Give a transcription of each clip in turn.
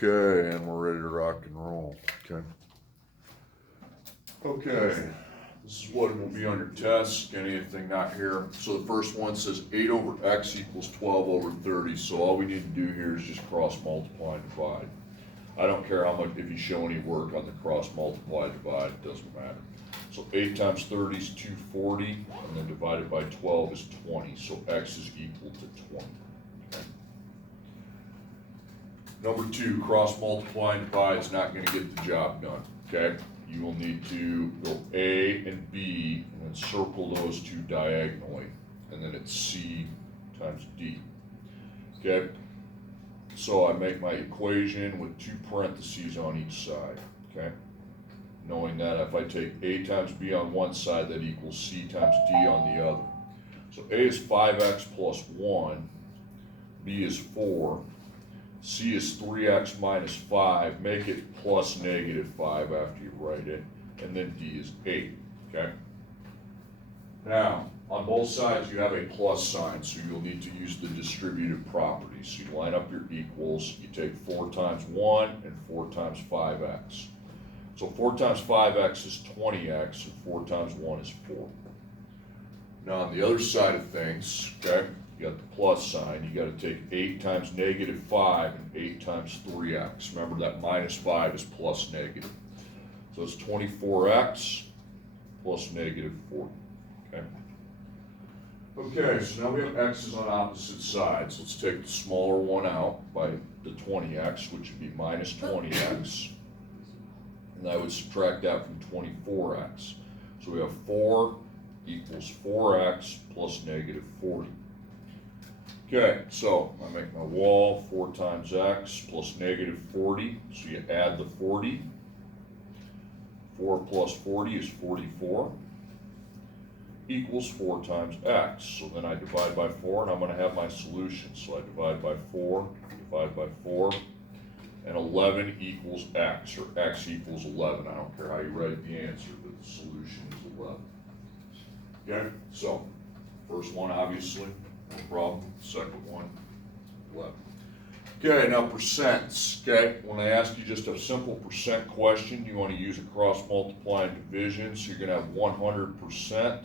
Okay, and we're ready to rock and roll. Okay, this is what will be on your test. Anything not here. So the first one says 8 over x equals 12 over 30. So all we need to do here is just cross multiply and divide. I don't care how much, if you show any work on the cross multiply divide, it doesn't matter. So 8 times 30 is 240, and then divided by 12 is 20. So x is equal to 20. Okay. Number 2, cross multiply and divide is not going to get the job done. Okay, you will need to go A and B and then circle those two diagonally, and then it's C times D. Okay, so I make my equation with 2 parentheses on each side. Okay, knowing that if I take A times B on one side, that equals C times D on the other. So A is 5x plus 1, B is 4, C is 3x minus 5, make it plus negative 5 after you write it, and then D is 8, okay? Now, on both sides you have a plus sign, so you'll need to use the distributive property. So you line up your equals, you take 4 times 1 and 4 times 5x. So 4 times 5x is 20x, and 4 times 1 is 4. Now on the other side of things, okay, you got the plus sign, you got to take 8 times negative 5 and 8 times 3x. Remember that minus 5 is plus negative. So it's 24x plus negative 40. Okay. Okay, so now we have x's on opposite sides. Let's take the smaller one out by the 20x, which would be minus 20x. And I would subtract that from 24x. So we have 4 equals 4x plus negative 40. Okay, so I make my wall 4 times x plus negative 40, so you add the 40. 4 plus 40 is 44, equals 4 times x. So then I divide by 4, and I'm going to have my solution. So I divide by 4, divide by 4, and 11 equals x, or x equals 11. I don't care how you write the answer, but the solution is 11. Okay, so first one, obviously, no problem. Second one, 11. Okay, now percents. Okay, when I ask you just a simple percent question, you want to use a cross multiply and division. So you're going to have 100%,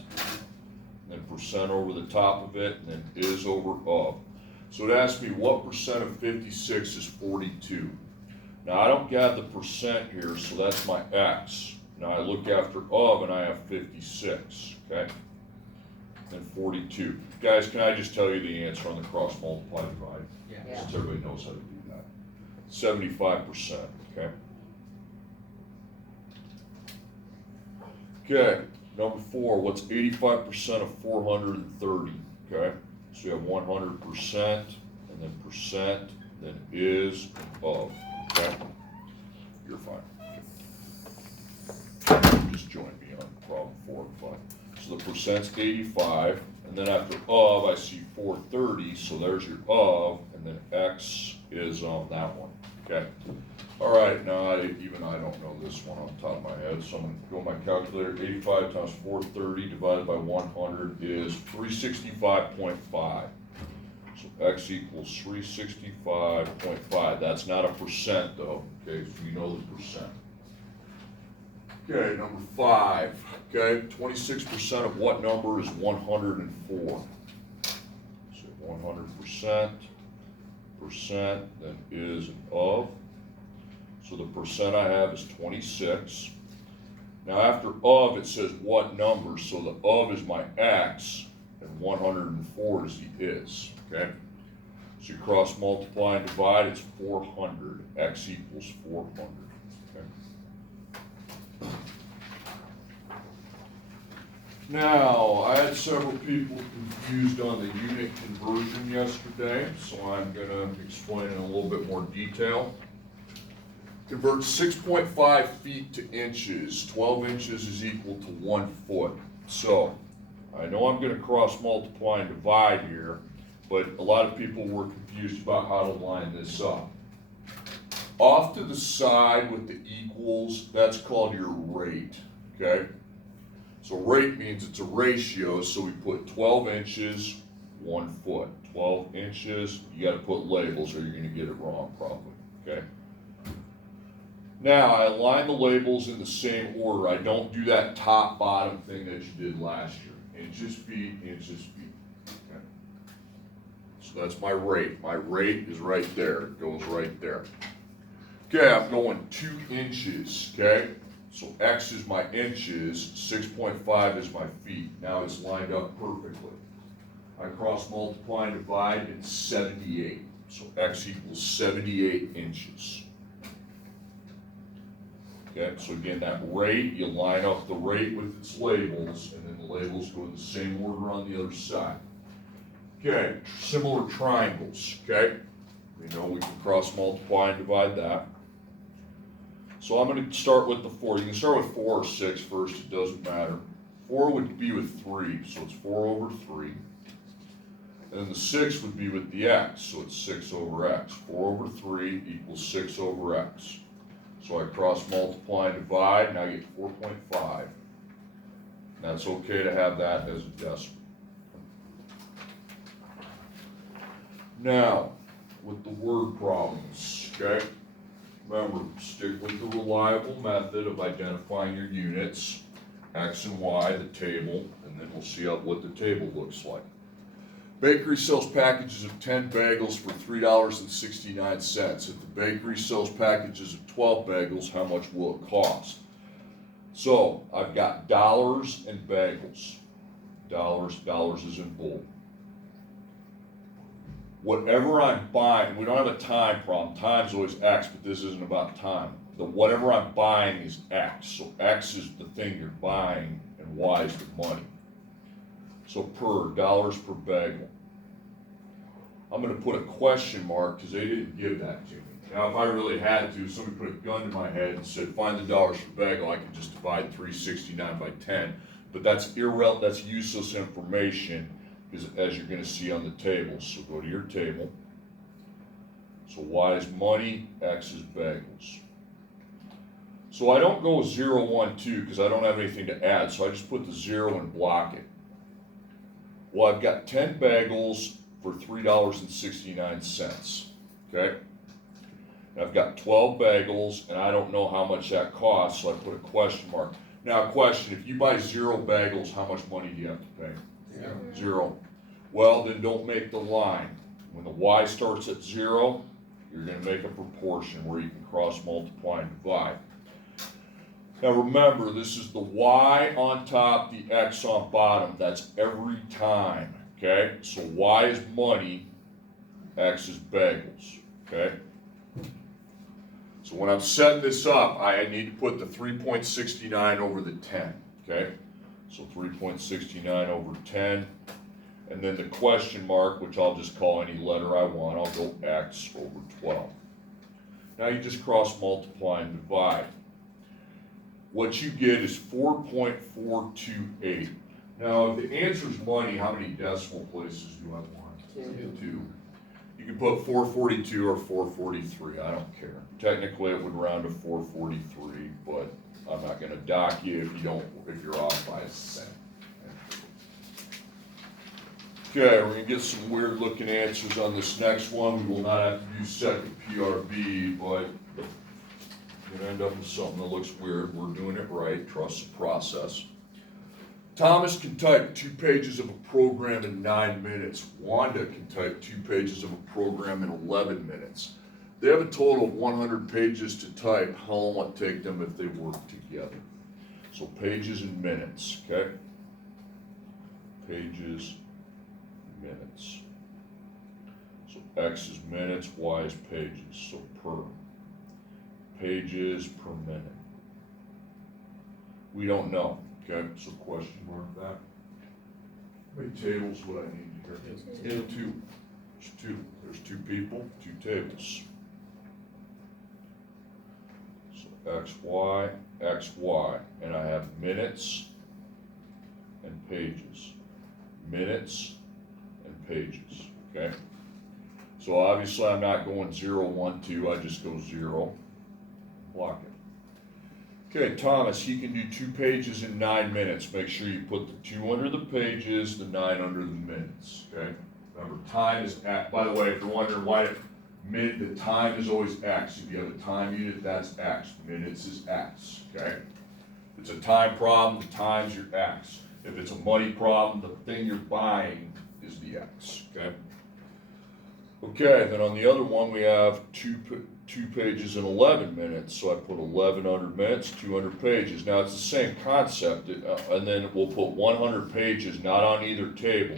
then percent over the top of it, and then is over of. So it asks me what percent of 56 is 42. Now I don't got the percent here, so that's my x. Now I look after of, and I have 56. Okay. And 42. Guys, can I just tell you the answer on the cross multiply divide? Yeah. Since everybody knows how to do that. 75%, okay? Okay, number 4, what's 85% of 430, okay? So you have 100%, and then percent, then is, and of, okay? You're fine. Okay. Just join me on problem 4 and 5. So the percent's 85, and then after of, I see 430, so there's your of, and then x is on that one, okay? All right, now even I don't know this one on top of my head, so I'm going to go my calculator. 85 times 430 divided by 100 is 365.5. So x equals 365.5. That's not a percent, though, okay? So you know the percent. Okay, number 5. Okay, 26% of what number is 104? So 100%, then is and of. So the percent I have is 26. Now after of, it says what number, so the of is my x, and 104 is the is, okay? So you cross multiply and divide, it's 400. X equals 400, okay? Now, I had several people confused on the unit conversion yesterday, so I'm going to explain in a little bit more detail. Convert 6.5 feet to inches. 12 inches is equal to 1 foot. So, I know I'm going to cross multiply and divide here, but a lot of people were confused about how to line this up. Off to the side with the equals, that's called your rate, okay? So rate means it's a ratio, so we put 12 inches, 1 foot. 12 inches, you got to put labels or you're going to get it wrong probably, okay? Now, I align the labels in the same order. I don't do that top bottom thing that you did last year. Inches, feet, inches, feet. Okay. So that's my rate. My rate is right there. It goes right there. Okay, I'm going 2 inches, okay? So X is my inches, 6.5 is my feet. Now it's lined up perfectly. I cross multiply and divide, it's 78. So X equals 78 inches. Okay, so again, that rate, you line up the rate with its labels, and then the labels go in the same order on the other side. Okay, similar triangles, okay? We know we can cross multiply and divide that. So I'm going to start with the 4. You can start with 4 or 6 first, it doesn't matter. 4 would be with 3, so it's 4 over 3. And then the 6 would be with the x, so it's 6 over x. 4 over 3 equals 6 over x. So I cross multiply and divide, and I get 4.5. That's okay to have that as a decimal. Now, with the word problems, okay? Remember, stick with the reliable method of identifying your units, X and Y, the table, and then we'll see what the table looks like. Bakery sells packages of 10 bagels for $3.69. If the bakery sells packages of 12 bagels, how much will it cost? So, I've got dollars and bagels. Dollars is in bold. Whatever I'm buying, we don't have a time problem. Time's always X, but this isn't about time. The whatever I'm buying is X. So X is the thing you're buying, and Y is the money. So dollars per bagel. I'm going to put a question mark because they didn't give that to me. Now, if I really had to, somebody put a gun to my head and said, find the dollars per bagel, I could just divide 369 by 10. But that's irrelevant, that's useless information, because as you're going to see on the table. So go to your table. So Y is money, X is bagels. So I don't go 0, 1, 2 because I don't have anything to add. So I just put the 0 and block it. Well, I've got 10 bagels for $3.69, okay? And I've got 12 bagels, and I don't know how much that costs, so I put a question mark. Now, a question, if you buy 0 bagels, how much money do you have to pay? 0. Well, then don't make the line. When the Y starts at 0, you're going to make a proportion where you can cross multiply and divide. Now remember, this is the Y on top, the X on bottom. That's every time, okay? So Y is money, X is bagels, okay? So when I'm setting this up, I need to put the 3.69 over the 10, okay? So 3.69 over 10, and then the question mark, which I'll just call any letter I want, I'll go X over 12. Now you just cross multiply and divide. What you get is 4.428. Now, if the answer is money, how many decimal places do I want? 2. You can put 442 or 443, I don't care. Technically, it would round to 443, but I'm not going to dock you if you're off by a cent. Okay, we're going to get some weird looking answers on this next one. We will not have to use second PRB, but you're going to end up with something that looks weird. We're doing it right. Trust the process. Thomas can type 2 pages of a program in 9 minutes. Wanda can type 2 pages of a program in 11 minutes. They have a total of 100 pages to type. How long will it take them if they work together? So pages and minutes, okay? Pages, minutes. So X is minutes, Y is pages. So per. Pages per minute. We don't know. Okay, so question mark that. How many tables would I need here? 2. There's 2. There's 2 people, 2 tables. So XY, XY, and I have minutes and pages. Minutes and pages, okay? So obviously I'm not going 0, 1, 2, I just go 0, block it. Okay, Thomas, he can do 2 pages in 9 minutes. Make sure you put the 2 under the pages, the 9 under the minutes, okay? Remember, time is at, by the way, if you're wondering why The time is always X. If you have a time unit, that's X. Minutes is X, okay? If it's a time problem, the time's your X. If it's a money problem, the thing you're buying is the X, okay? Okay, then on the other one, we have two pages and 11 minutes. So I put 1100 minutes, 200 pages. Now it's the same concept, and then we'll put 100 pages, not on either table.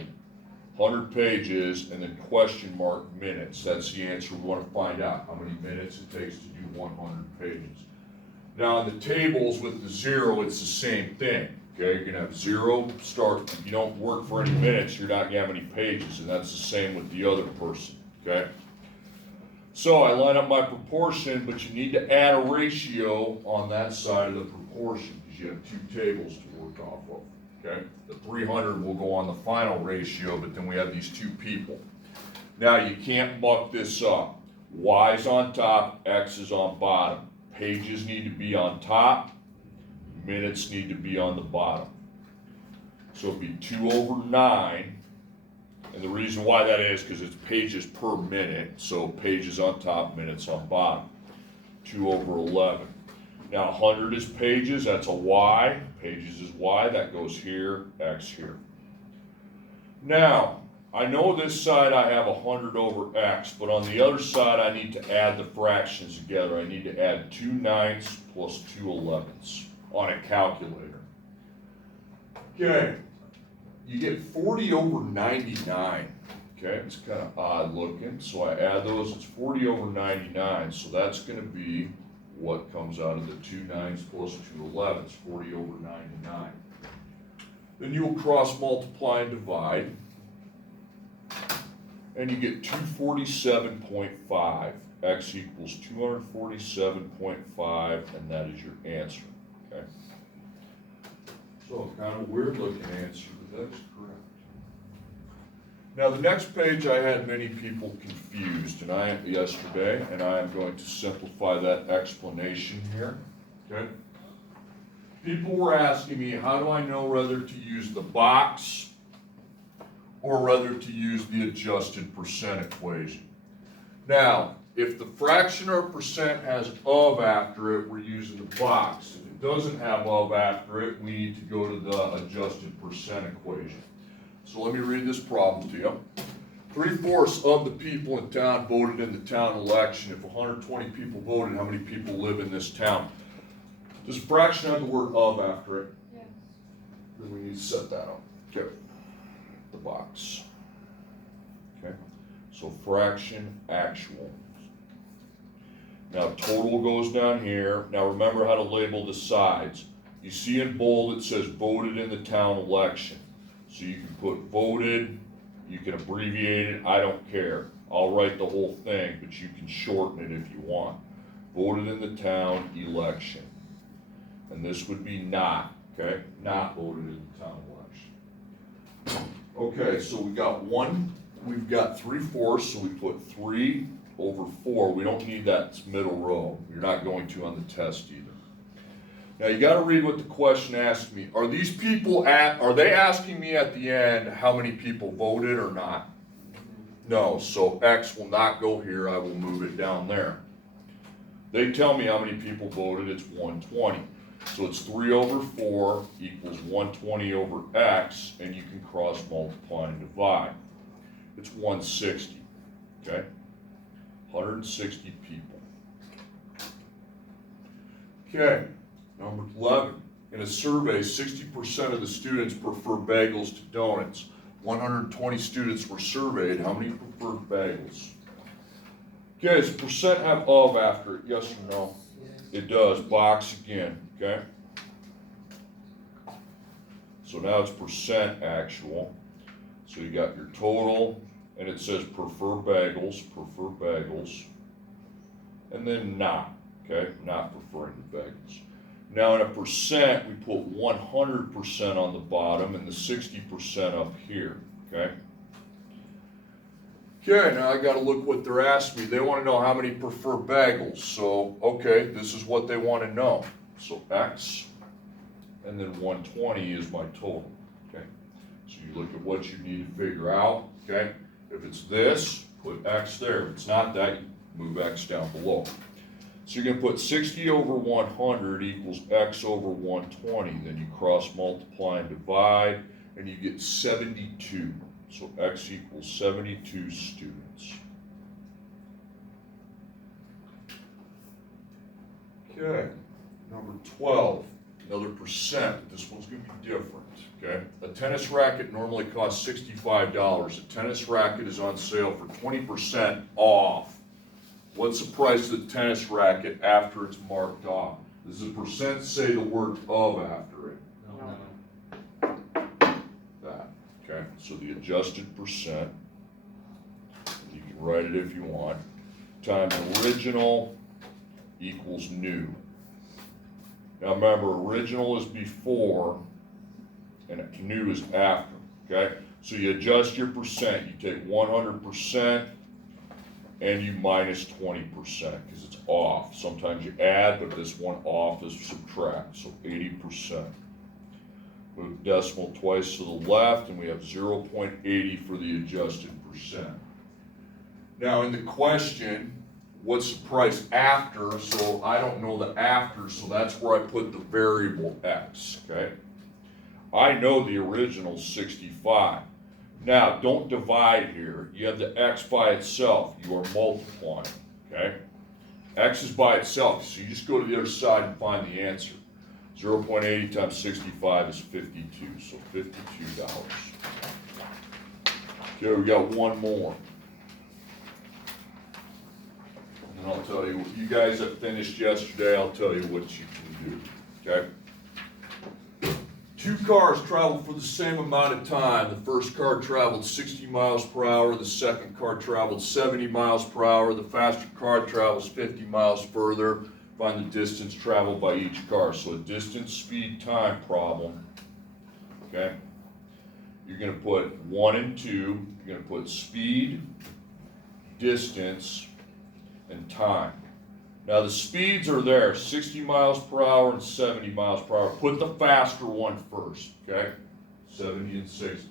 100 pages and then question mark minutes. That's the answer we want to find out, how many minutes it takes to do 100 pages. Now on the tables with the 0, it's the same thing. Okay, you're gonna have 0 start. If you don't work for any minutes, you're not gonna have any pages, and that's the same with the other person. Okay. So I line up my proportion, but you need to add a ratio on that side of the proportion because you have 2 tables to work off of. Okay, the 300 will go on the final ratio, but then we have these 2 people. Now you can't muck this up. Y's on top, X is on bottom. Pages need to be on top, minutes need to be on the bottom. So it'd be 2/9, and the reason why that is because it's pages per minute, so pages on top, minutes on bottom. 2/11. Now 100 is pages, that's a Y, pages is Y, that goes here, X here. Now, I know this side I have 100/X, but on the other side I need to add the fractions together. I need to add 2/9 plus 2/11 on a calculator. Okay, you get 40/99. Okay, it's kind of odd looking, so I add those, it's 40/99, so that's going to be what comes out of the 2/9 plus 2/11, 40/99. Then you'll cross multiply and divide, and you get 247.5. X equals 247.5, and that is your answer. Okay. So kind of a weird looking answer, but that's correct. Now the next page I had many people confused yesterday, and I am going to simplify that explanation here. Okay. People were asking me, how do I know whether to use the box or whether to use the adjusted percent equation? Now, if the fraction or percent has of after it, we're using the box. If it doesn't have of after it, we need to go to the adjusted percent equation. So let me read this problem to you. 3/4 of the people in town voted in the town election. If 120 people voted, how many people live in this town? Does a fraction have the word of after it? Yes. Then we need to set that up. Okay. The box. Okay. So fraction actual. Now total goes down here. Now remember how to label the sides. You see in bold it says voted in the town election. So you can put voted, you can abbreviate it, I don't care. I'll write the whole thing, but you can shorten it if you want. Voted in the town election. And this would be not, okay? Not voted in the town election. Okay, so we've got 3/4, so we put 3/4. We don't need that middle row. You're not going to on the test either. Now you got to read what the question asked me. Are these people are they asking me at the end how many people voted or not? No, so X will not go here. I will move it down there. They tell me how many people voted. It's 120. So it's 3/4 equals 120/X, and you can cross multiply and divide. It's 160, okay? 160 people. Okay, number 11. In a survey, 60% of the students prefer bagels to donuts. 120 students were surveyed. How many preferred bagels? Okay, does percent have of after it? Yes or no? It does. Box again, okay? So now it's percent actual. So you got your total, and it says prefer bagels, and then not, okay? Not preferring the bagels. Now in a percent, we put 100% on the bottom and the 60% up here, okay? Okay, now I gotta look what they're asking me. They wanna know how many prefer bagels. So, okay, this is what they wanna know. So X, and then 120 is my total, okay? So you look at what you need to figure out, okay? If it's this, put X there. If it's not that, move x down below. So you're going to put 60 over 100 equals x over 120. Then you cross multiply and divide, and you get 72. So x equals 72 students. Okay, number 12, another percent. This one's going to be different. Okay, a tennis racket normally costs $65. A tennis racket is on sale for 20% off. What's the price of the tennis racket after it's marked off? Does the percent say the word of after it? No. That. Okay, so the adjusted percent, you can write it if you want, times original equals new. Now remember, original is before and new is after. Okay, so you adjust your percent. You take 100%. And you minus 20% because it's off. Sometimes you add, but this one off is subtract, so 80%. Move decimal twice to the left, and we have 0.80 for the adjusted percent. Now in the question, what's the price after? So I don't know the after, so that's where I put the variable x, okay? I know the original 65. Now, don't divide here. You have the x by itself. You are multiplying, okay? X is by itself, so you just go to the other side and find the answer. 0.80 times 65 is 52, so $52. Okay, we got one more. And I'll tell you, you guys that finished yesterday, I'll tell you what you can do, okay? Two cars traveled for the same amount of time. The first car traveled 60 miles per hour. The second car traveled 70 miles per hour. The faster car travels 50 miles further. Find the distance traveled by each car. So a distance, speed, time problem. Okay? You're going to put 1 and 2. You're going to put speed, distance, and time. Now the speeds are there, 60 miles per hour and 70 miles per hour. Put the faster one first, okay? 70 and 60.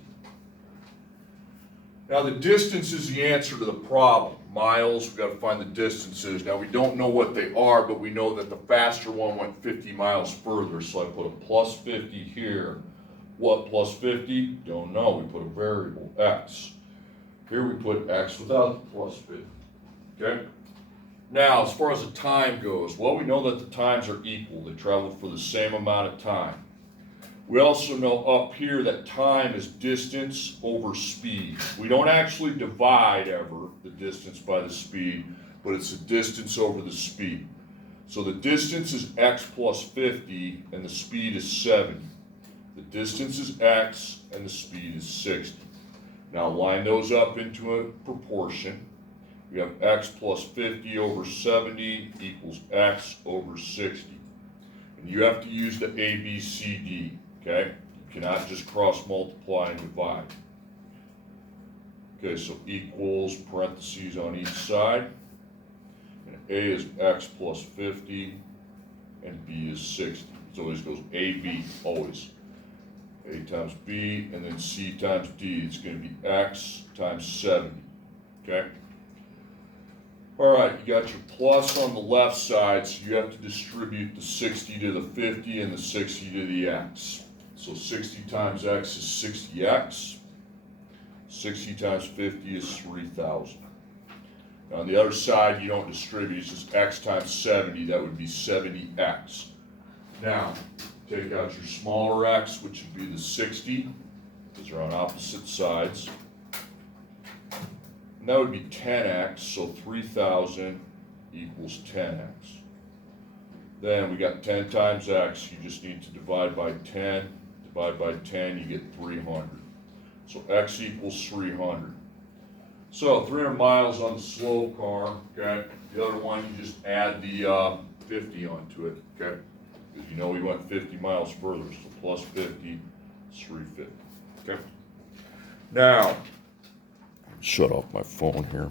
Now the distance is the answer to the problem. Miles, we've got to find the distances. Now we don't know what they are, but we know that the faster one went 50 miles further. So I put a plus 50 here. What plus 50? Don't know. We put a variable, x. Here we put x without the plus 50, okay? Now, as far as the time goes, well, we know that the times are equal. They travel for the same amount of time. We also know up here that time is distance over speed. We don't actually divide ever the distance by the speed, but it's the distance over the speed. So the distance is x plus 50, and the speed is 70. The distance is x, and the speed is 60. Now, line those up into a proportion. We have x plus 50 over 70 equals x over 60. And you have to use the A, B, C, D, okay? You cannot just cross multiply and divide. Okay, so equals, parentheses on each side. And A is x plus 50, and B is 60. It always goes A, B, always. A times B, and then C times D. It's going to be x times 70, okay? All right, you got your plus on the left side, so you have to distribute the 60 to the 50 and the 60 to the x. So 60 times x is 60x. 60 times 50 is 3,000. Now on the other side, you don't distribute, it's just x times 70, that would be 70x. Now, take out your smaller x, which would be the 60, because they're on opposite sides. And that would be 10x, so 3,000 equals 10x. Then we got 10 times x, you just need to divide by 10. Divide by 10, you get 300. So x equals 300. So 300 miles on the slow car, okay? The other one, you just add the 50 onto it, okay? Because you know we went 50 miles further, so plus 50 is 350, okay? Now, shut off my phone here.